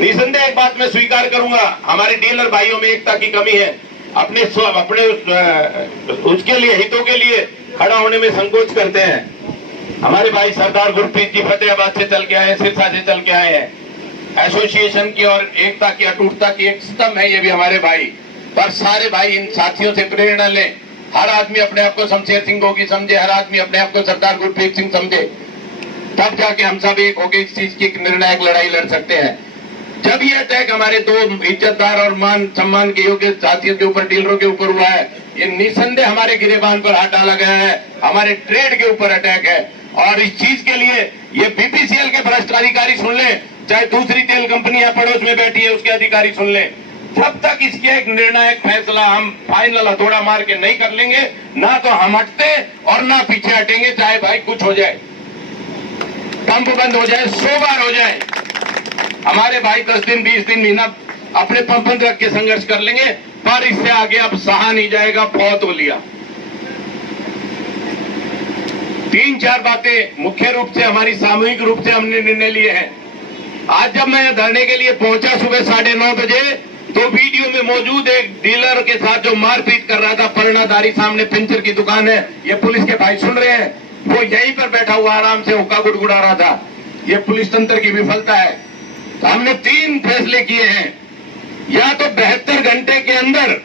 निसंदेह एक बात मैं स्वीकार करूंगा, हमारे डीलर भाइयों में एकता की कमी है। अपने उसके लिए, हितों के लिए खड़ा होने में संकोच करते हैं। हमारे भाई सरदार गुरप्रीत जी फतेहाबाद से चल के आए, सिरसा से चल के आए हैं। एसोसिएशन की और एकता की, अटूटता की एक स्तंभ है ये भी हमारे भाई। पर सारे भाई इन साथियों से प्रेरणा लें। हर आदमी अपने आप को शमशेर सिंह गोगी समझे, हर आदमी अपने आप को सरदार गुरप्रीत सिंह समझे, तब जाके हम सब एक होकर इस चीज की निर्णायक लड़ाई लड़ सकते हैं। जब ये अटैक हमारे दो इज्जतदार और मान सम्मान के योग्य साथियों के ऊपर, डीलरों के ऊपर हुआ है, ये निसंदेह हमारे गिरेबान पर हाथ डाला गया है, हमारे ट्रेड के ऊपर अटैक है। और इस चीज के लिए ये बीपीसीएल के भ्रष्ट अधिकारी सुन ले, चाहे दूसरी तेल कंपनी है पड़ोस में बैठी है उसके अधिकारी सुन ले, जब तक इसके एक निर्णायक फैसला हम फाइनल हथौड़ा मार के नहीं कर लेंगे, ना तो हम हटते और ना पीछे हटेंगे। चाहे भाई कुछ हो जाए, पंप बंद हो जाए, 100 बार हो जाए, हमारे भाई 10 दिन 20 दिन महीना अपने पंप बंद रख के संघर्ष कर लेंगे, पर इससे आगे अब सहा नहीं जाएगा। बहुत हो लिया। 3-4 बातें मुख्य रूप से हमारी सामूहिक रूप से हमने निर्णय लिए हैं। आज जब मैं धरने के लिए पहुंचा सुबह 9:30 बजे, तो वीडियो में मौजूद एक डीलर के साथ जो मारपीट कर रहा था, परणाधारी, सामने पिंचर की दुकान है, ये पुलिस के भाई सुन रहे हैं, वो यहीं पर बैठा हुआ आराम से हुक्का गुड़गुड़ा रहा था। ये पुलिस तंत्र की विफलता है। तो हमने 3 फैसले किए हैं। या तो 72 घंटे के अंदर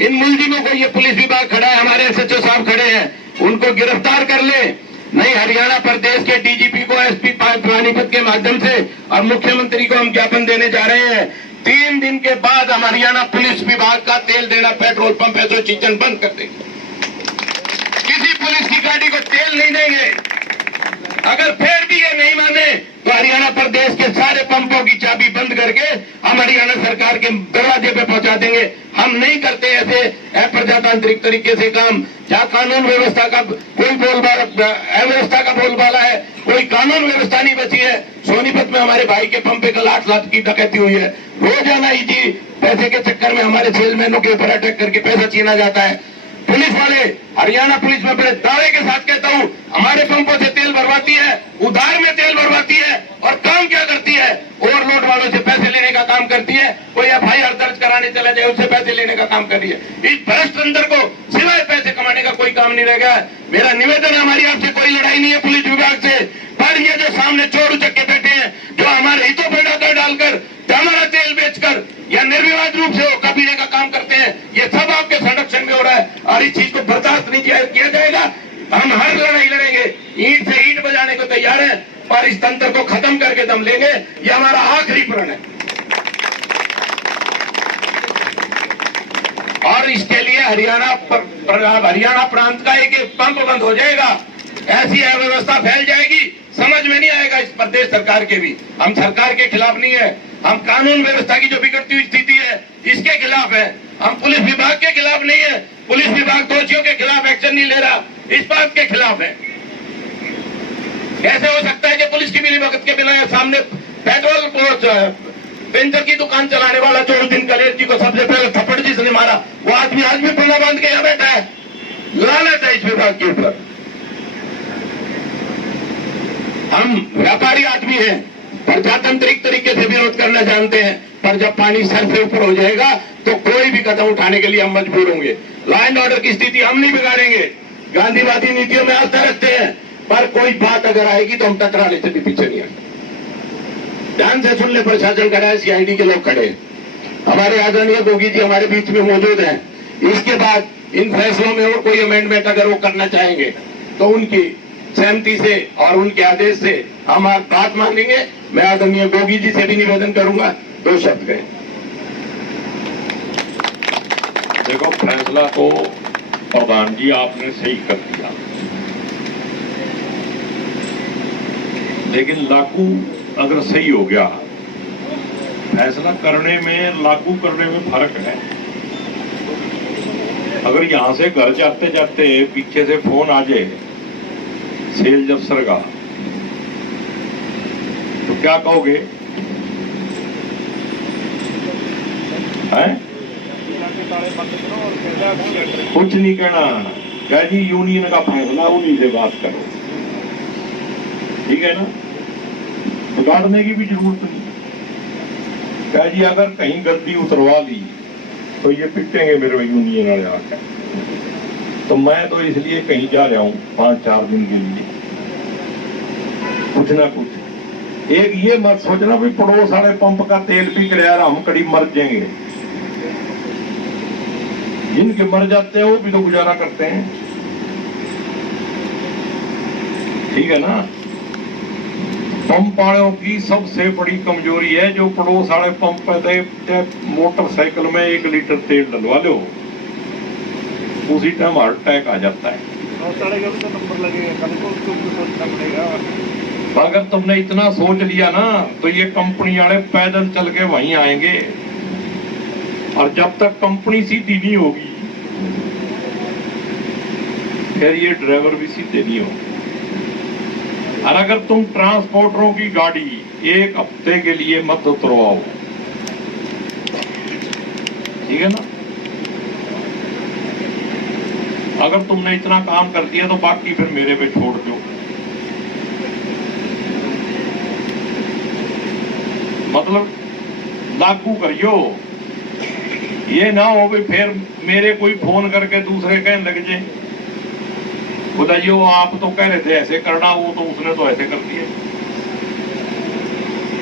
इन मुलजिमों को, ये पुलिस विभाग खड़ा है, हमारे एसएचओ साहब खड़े हैं, उनको गिरफ्तार कर ले। नहीं, हरियाणा प्रदेश के डीजीपी को, एसपी पानीपत के माध्यम से और मुख्यमंत्री को हम ज्ञापन देने जा रहे हैं। 3 दिन के बाद हम हरियाणा पुलिस विभाग का तेल देना पेट्रोल पंप एसोसिएशन बंद कर देंगे। किसी पुलिस की गाड़ी को तेल नहीं देंगे। अगर फिर भी ये नहीं माने तो हरियाणा प्रदेश के सारे पंपों की चाबी बंद करके हम हरियाणा सरकार के दरवाजे पे पहुंचा देंगे। हम नहीं करते ऐसे अप्रजातांत्रिक तरीके से काम, जहाँ कानून व्यवस्था का कोई बोलबाला, अव्यवस्था का बोलबाला है, कोई कानून व्यवस्था नहीं बची है। सोनीपत में हमारे भाई के पंप पे कल 8 लाख की डकैती हुई है। रोजाना ही जी पैसे के चक्कर में हमारे सेलमैनों के ऊपर अटैक करके पैसा छीना जाता है। पुलिस वाले, हरियाणा पुलिस में बड़े दावे के साथ कहता हूं, हमारे पंपों से तेल भरवाती है, उधार में तेल भरवाती है, और काम क्या करती है, ओवरलोड वालों से पैसे लेने का काम करती है। कोई एफआईआर दर्ज कराने चला जाए, उससे पैसे लेने का काम कर रही है। इस भ्रष्ट तंत्र को सिवाय पैसे कमाने का कोई काम नहीं रह गया। मेरा निवेदन है, हमारी आपसे कोई लड़ाई नहीं है पुलिस विभाग से, पर ये जो सामने चोर उचक्के बैठे हैं, जो हमारे हितों पर डाकर डालकर हमारा तेल बेचकर या निर्विवाद रूप से होका पीने का काम करते हैं, ये सब आपके संरक्षण में हो रहा है और इस चीज को बर्दाश्त नहीं किया जाएगा। हम हर लड़ाई लड़ेंगे, ईंट से ईंट बजाने को तैयार है, पर इस तंत्र को खत्म करके दम लेंगे। ये हमारा आखिरी प्रण है। और इसके लिए हरियाणा प्रांत का एक पंप बंद हो जाएगा। ऐसी अव्यवस्था फैल जाएगी, समझ में नहीं आएगा इस प्रदेश सरकार के भी। हम सरकार के खिलाफ नहीं है, हम कानून व्यवस्था की जो बिगड़ती हुई स्थिति है इसके खिलाफ है। हम पुलिस विभाग के खिलाफ नहीं है, पुलिस विभाग दोषियों के खिलाफ एक्शन नहीं ले रहा, इस बात के खिलाफ है। कैसे हो सकता है कि पुलिस की मिलीभगत के बिना सामने पेट्रोल पेंचर की दुकान चलाने वाला जो उस दिन कलेश जी को सबसे पहले थप्पड़ जिसने मारा, वो आदमी आज भी पन्ना बांध के यहाँ बैठा है। लानत है इस विभाग के ऊपर। हम व्यापारी आदमी हैं, प्रजातांत्रिक तरीके से विरोध करना जानते हैं, पर जब पानी सर से ऊपर हो जाएगा तो कोई भी कदम उठाने के लिए हम मजबूर होंगे। लॉ एंड ऑर्डर की स्थिति हम नहीं बिगाड़ेंगे, गांधीवादी नीतियों में आस्था रखते हैं, पर कोई बात अगर आएगी तो हम टकराने से भी पीछे नहीं आएंगे। ध्यान से सुन ले, प्रशासन का है, सीआईडी के लोग खड़े, हमारे आदरणीय गोगी जी हमारे बीच में मौजूद हैं। इसके बाद इन फैसलों में और कोई अमेंडमेंट अगर वो करना चाहेंगे तो उनकी सहमति से और उनके आदेश से हम बात मानेंगे। मैं आदरणीय गोगी जी से भी निवेदन करूंगा, 2 शब्द कहें। देखो, फैसला तो प्रधान जी आपने सही कर दिया, लेकिन लागू अगर सही हो गया, फैसला करने में लागू करने में फर्क है। अगर यहां से घर जाते जाते पीछे से फोन आ जाए सेल्स अफसर का, तो क्या कहोगे? कुछ नहीं कहना, क्या जी यूनियन का फैसला उन्हीं से बात करो, ठीक है ना? तो बिगाड़ने की भी जरूरत नहीं। क्या जी अगर कहीं गलती उतरवा ली तो ये पिटेंगे मेरे यूनियन वाले आकर। तो मैं तो इसलिए कहीं जा रहा हूं 5-4 दिन के लिए, कुछ ना कुछ। एक ये मत सोचना भी पड़ोस वाले पंप का तेल पी कर यार हम कड़ी मर जाएंगे। जिनके मर जाते हैं वो भी तो गुजारा करते हैं, ठीक है ना। पंप वालों की सबसे बड़ी कमजोरी है जो पड़ोस वाले पंप पे मोटरसाइकिल में 1 लीटर तेल डलवा लो, उसी टाइम हार्ट अटैक आ जाता है। तो नंबर लगेगा, कल को उसको सोचना पड़ेगा। अगर तुमने इतना सोच लिया ना तो ये कंपनी वाले पैदल चल के वहीं आएंगे, और जब तक कंपनी सीधी नहीं होगी फिर ये ड्राइवर भी सीधे नहीं होंगे। और अगर तुम ट्रांसपोर्टरों की गाड़ी 1 हफ्ते के लिए मत उतरवाओ, ठीक है ना। अगर तुमने इतना काम कर दिया तो बाकी फिर मेरे पे छोड़ दो। मतलब लागू करियो, ये ना हो भी फिर मेरे कोई फोन करके दूसरे कहने लग जाए बोला जी वो आप तो कह रहे थे ऐसे करना, वो तो उसने तो ऐसे कर दिया।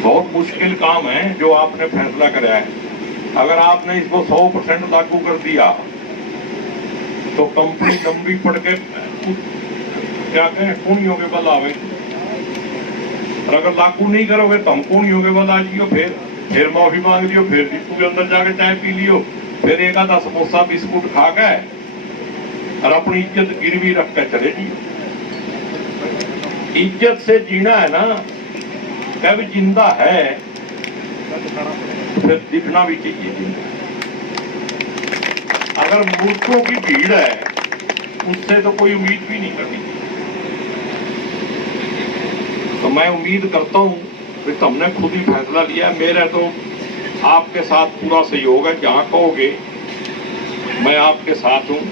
बहुत मुश्किल काम है जो आपने फैसला कराया है। अगर आपने इसको 100% लागू कर दिया तो कंपनी लंबी पड़ के क्या कहें कूनियों के बल आवे, और अगर लागू नहीं करोगे तो हम कूनियों के बल आ जियो, फिर माफी मांग लियो, फिर डिपू के अंदर जाके चाय पी लियो, फिर 1 आधा समोसा बिस्कुट खा गए और अपनी इज्जत गिरवी रख कर चले जी। इज्जत से जीना है ना, कभी जिंदा है फिर दिखना भी चाहिए जिंदा। अगर मूर्खों की भीड़ है उससे तो कोई उम्मीद भी नहीं करनी। तो मैं उम्मीद करता हूं कि तुमने खुद ही फैसला लिया। मेरा तो आपके साथ पूरा सहयोग है, जहां कहोगे मैं आपके साथ हूं।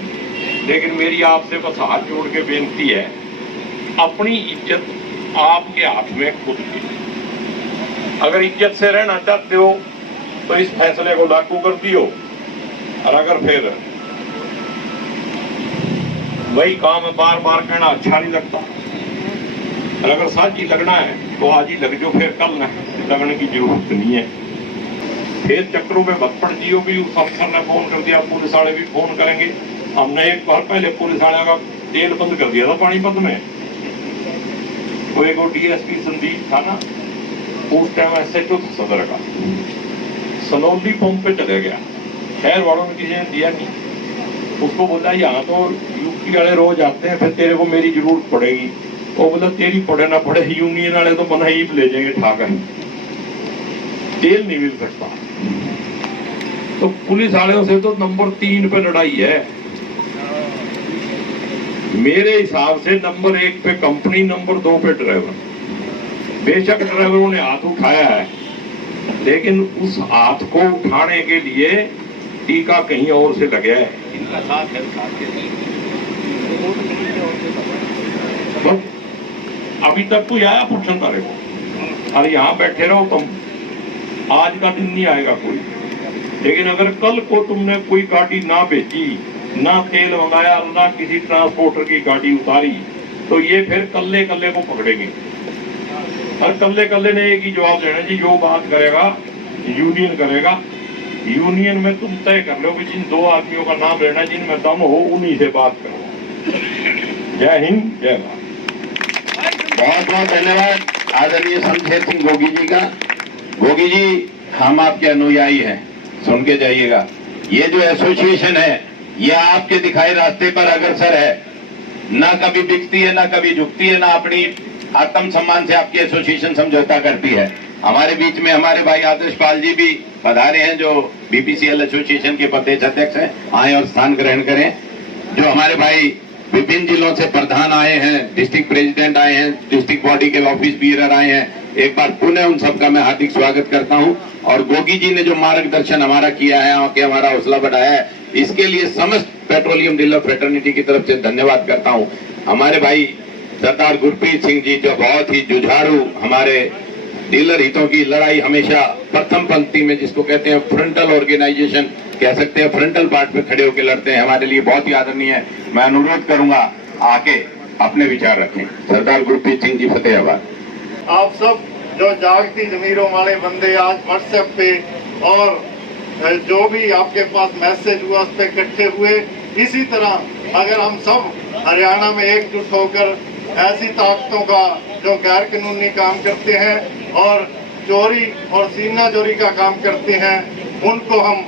लेकिन मेरी आपसे बस हाथ जोड़ के बेनती है, अपनी इज्जत आपके हाथ में खुद की। अगर इज्जत से रहना चाहते हो तो इस फैसले को लागू कर दियो, और अगर फिर वही काम है बार बार कहना अच्छा नहीं लगता, और अगर साझी लगना है तो आज ही लग जाओ, फिर कल न लगने की जरूरत नहीं है। फिर चक्रों में मत पड़ जियो भी उस अफसर ने फोन कर दिया, पुलिस वाले भी फोन करेंगे। हमने एक बार पहले पुलिस वाले का तेल बंद कर दिया था पानीपत में, वो एक डीएसपी संदीप था ना, उस टाइम SHO था सदर का, सनौली पंप पे चले गया, शहर वालों ने किसी ने दिया नहीं। उसको बोला यहाँ तो यूपी वाले रोज आते हैं, फिर तेरे को मेरी जरूरत पड़ेगी। वो बोला तेरी पड़े ना पड़े यूनियन वाले तो मना ही ले जाएंगे ठाकर, तेल नहीं मिल सकता। तो पुलिस वालों से तो नंबर 3 पे लड़ाई है। मेरे हिसाब से नंबर 1 पे कंपनी, नंबर 2 पे ड्राइवर। बेशक ड्राइवरों ने हाथ उठाया है, लेकिन उस हाथ को उठाने के लिए टीका कहीं और से लगा है। इनका साथ है, साथ के बस अभी तक कोई आया पूछन तारे को, अरे यहाँ बैठे रहो तुम, आज का दिन नहीं आएगा कोई। लेकिन अगर कल को तुमने कोई गाड़ी ना भेजी, ना तेल मंगाया, ना किसी ट्रांसपोर्टर की गाड़ी उतारी, तो ये फिर कल्ले कल्ले को पकड़ेंगे। और कल्ले कल्ले ने एक ही जवाब देना जी, जो बात करेगा यूनियन करेगा। यूनियन में तुम तय कर लो कि जिन 2 आदमियों का नाम लेना, जिनमें दम हो उन्हीं से बात करो। जय हिंद, जय भारत। बहुत बहुत धन्यवाद आदरणीय शमशेर सिंह गोगी जी का। गोगी जी, हम आपके अनुयायी हैं, सुन के जाइएगा। ये जो एसोसिएशन है ये आपके दिखाए रास्ते पर अग्रसर है, ना कभी बिकती है, ना कभी झुकती है, ना अपनी आत्म सम्मान से आपकी एसोसिएशन समझौता करती है। हमारे बीच में हमारे भाई आदर्श पाल जी भी पधारे हैं, जो BPCL एसोसिएशन के प्रदेश अध्यक्ष हैं। आए और स्थान ग्रहण करें। जो हमारे भाई विभिन्न जिलों से प्रधान आए हैं, डिस्ट्रिक्ट प्रेसिडेंट आए हैं, डिस्ट्रिक्ट बॉडी के ऑफिस बीरर आए हैं, एक बार पुनः उन सबका मैं हार्दिक स्वागत करता हूं। और गोगी जी ने जो मार्गदर्शन हमारा किया है, आके हमारा हौसला बढ़ाया है, इसके लिए समस्त पेट्रोलियम डीलर फ्रेटर्निटी की तरफ से धन्यवाद करता हूं। हमारे भाई सरदार गुरप्रीत सिंह जी, जो बहुत ही जुझारू हमारे डीलर हितों की लड़ाई हमेशा प्रथम पंक्ति में, जिसको कहते हैं फ्रंटल ऑर्गेनाइजेशन कह सकते हैं, फ्रंटल पार्ट पे खड़े होकर लड़ते हैं, हमारे लिए बहुत ही आदरणीय है। मैं अनुरोध करूंगा आके अपने विचार रखें। सरदार गुरप्रीत सिंह जी, फतेहाबाद। आप सब जो जागती जमीरों वाले बंदे आज व्हाट्सएप पे और जो भी आपके पास मैसेज हुआ उस पर इकट्ठे हुए, इसी तरह अगर हम सब हरियाणा में एकजुट होकर ऐसी ताकतों का जो गैर कानूनी काम करते हैं और चोरी और सीना चोरी का काम करते हैं, उनको हम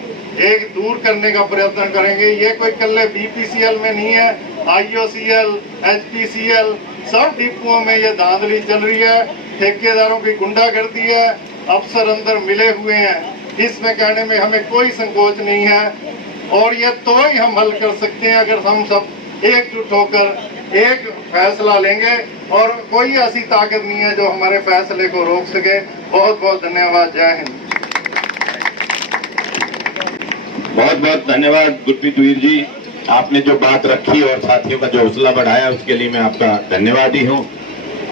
एक दूर करने का प्रयत्न करेंगे। ये कोई कल्ले BPCL में नहीं है, IOCL, HPCL सब डिपुओं में ये धांधली चल रही है। ठेकेदारों की गुंडागर्दी है, अफसर अंदर मिले हुए हैं। इसमें कहने में हमें कोई संकोच नहीं है और ये तो ही हम हल कर सकते हैं अगर हम सब एकजुट होकर एक फैसला लेंगे और कोई ऐसी ताकत नहीं है जो हमारे फैसले को रोक सके। बहुत बहुत धन्यवाद। जय हिंद। बहुत बहुत धन्यवाद गुरप्रीत वीर जी, आपने जो बात रखी और साथियों का जो हौसला बढ़ाया उसके लिए मैं आपका धन्यवादी हूँ।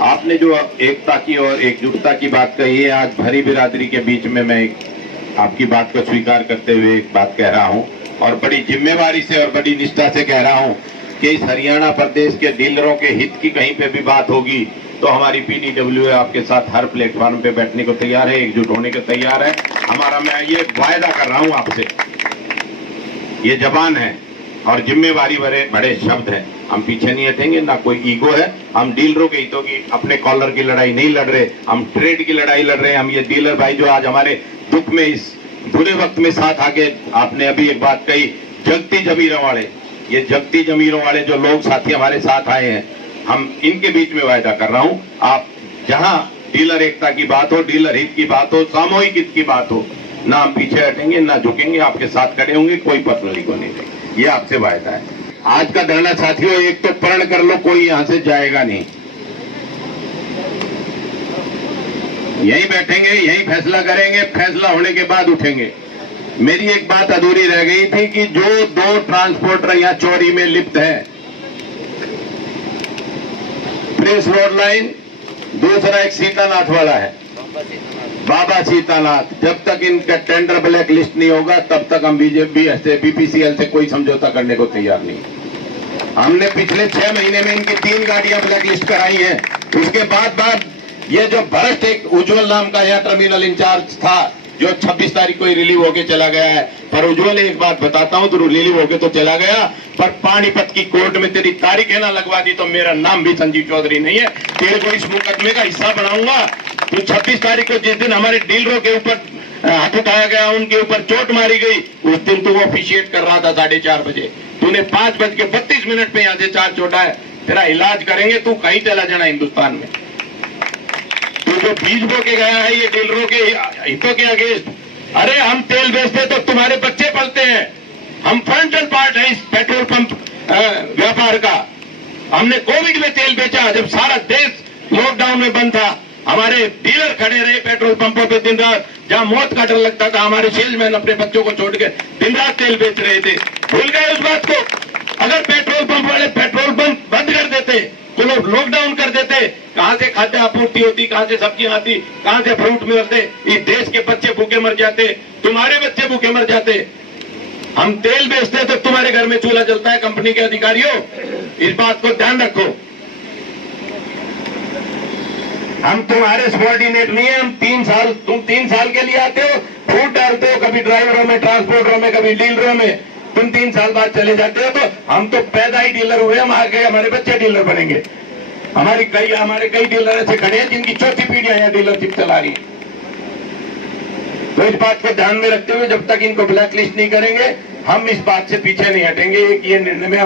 आपने जो एकता की और एकजुटता की बात कही है, आज भरी बिरादरी के बीच में मैं आपकी बात को स्वीकार करते हुए एक बात कह रहा हूँ और बड़ी जिम्मेवारी से और बड़ी निष्ठा से कह रहा हूँ कि इस हरियाणा प्रदेश के डीलरों के हित की कहीं पे भी बात होगी तो हमारी PDWA आपके साथ हर प्लेटफॉर्म पे बैठने को तैयार है, एकजुट होने को तैयार है। हमारा, मैं ये वायदा कर रहा हूँ आपसे, ये जबान है और जिम्मेवारी भरे बड़े शब्द हैं। हम पीछे नहीं हटेंगे, ना कोई ईगो है। हम डीलरों के हितों की, अपने कॉलर की लड़ाई नहीं लड़ रहे, हम ट्रेड की लड़ाई लड़ रहे हैं। हम ये डीलर भाई जो आज हमारे दुख में, इस बुरे वक्त में साथ आके, आपने अभी एक बात कही, जगती जमीरों वाले, ये जगती जमीरों वाले जो लोग साथी हमारे साथ आए हैं, हम इनके बीच में वायदा कर रहा हूं, आप जहां डीलर एकता की बात हो, डीलर हित की बात हो, सामूहिक हित की बात हो, ना हम पीछे हटेंगे, ना झुकेंगे, आपके साथ खड़े होंगे, कोई पर्सनली को नहीं देंगे। ये आपसे वायदा है। आज का धरना साथियों, एक तो प्रण कर लो, कोई यहां से जाएगा नहीं, यहीं बैठेंगे, यहीं फैसला करेंगे, फैसला होने के बाद उठेंगे। मेरी एक बात अधूरी रह गई थी कि जो 2 ट्रांसपोर्टर यहाँ चोरी में लिप्त है, प्रेस रोड लाइन, दूसरा एक सीतानाथ वाला है, बाबा सीतानाथ, जब तक इनका टेंडर ब्लैक लिस्ट नहीं होगा तब तक हम BPCL से कोई समझौता करने को तैयार नहीं। हमने पिछले 6 महीने में इनकी 3 गाड़ियां ब्लैक लिस्ट कराई हैं। उसके बाद ये जो भ्रष्ट एक उज्जवल नाम का यहाँ टर्मिनल इंचार्ज था, जो 26 तारीख को ही रिलीव होके चला गया है, पर उज्जवल एक बात बताता हूं, तो रिलीव होके तो चला गया, पर पानीपत की कोर्ट में तेरी तारीख है ना लगवा दी तो मेरा नाम भी संजीव चौधरी नहीं है, तेरे को इस मुकदमे का हिस्सा बनाऊंगा। तो 26 तारीख को जिस दिन हमारे डीलरों के ऊपर हाथ उठाया गया, उनके ऊपर चोट मारी गई, उस दिन तू ऑफिशिएट कर रहा था 4:30 बजे, तूने 5:32 पे यहाँ से 4 चोटा है, तेरा इलाज करेंगे, तू कहीं चला जाना हिंदुस्तान में। तू जो बीज बो के गया है ये डीलरों के हितों के अगेंस्ट, अरे हम तेल बेचते तो तुम्हारे बच्चे पलते हैं, हम फ्रंटल पार्ट है इस पेट्रोल पंप व्यापार का। हमने कोविड में तेल बेचा, जब सारा देश लॉकडाउन में बंद था, हमारे डीलर खड़े रहे पेट्रोल पंपों पे दिन रात, जहां मौत का डर लगता था, हमारे सेल्समैन अपने बच्चों को छोड़ के दिन रात तेल बेच रहे थे। भूल गए उस बात को? अगर पेट्रोल पंप वाले पेट्रोल पंप बंद कर देते, तो लोग लॉकडाउन कर देते, कहां से खाद्य आपूर्ति होती, कहां से सब्जियां आती, कहां से फ्रूट मिलते, इस देश के बच्चे भूखे मर जाते, तुम्हारे बच्चे भूखे मर जाते। हम तेल बेचते तो तुम्हारे घर में चूल्हा जलता है। कंपनी के अधिकारियों, इस बात को ध्यान रखो। हम तुम्हारे सबॉर्डिनेट नहीं है। हम 3 साल, तुम 3 साल के लिए आते हो, फूट डालते हो, कभी ड्राइवरों में, ट्रांसपोर्टरों में, कभी डीलरों में, तुम 3 साल बाद चले जाते हो। तो हम तो पैदा ही डीलर हुए, हम आगे हमारे बच्चे डीलर बनेंगे। हमारे कई डीलर ऐसे खड़े हैं जिनकी 4थी पीढ़ियां यहाँ डीलरशिप चला रही है। तो इस बात को ध्यान में रखते हुए जब तक इनको ब्लैक लिस्ट नहीं करेंगे, हम इस बात से पीछे नहीं हटेंगे। एक ये निर्णय में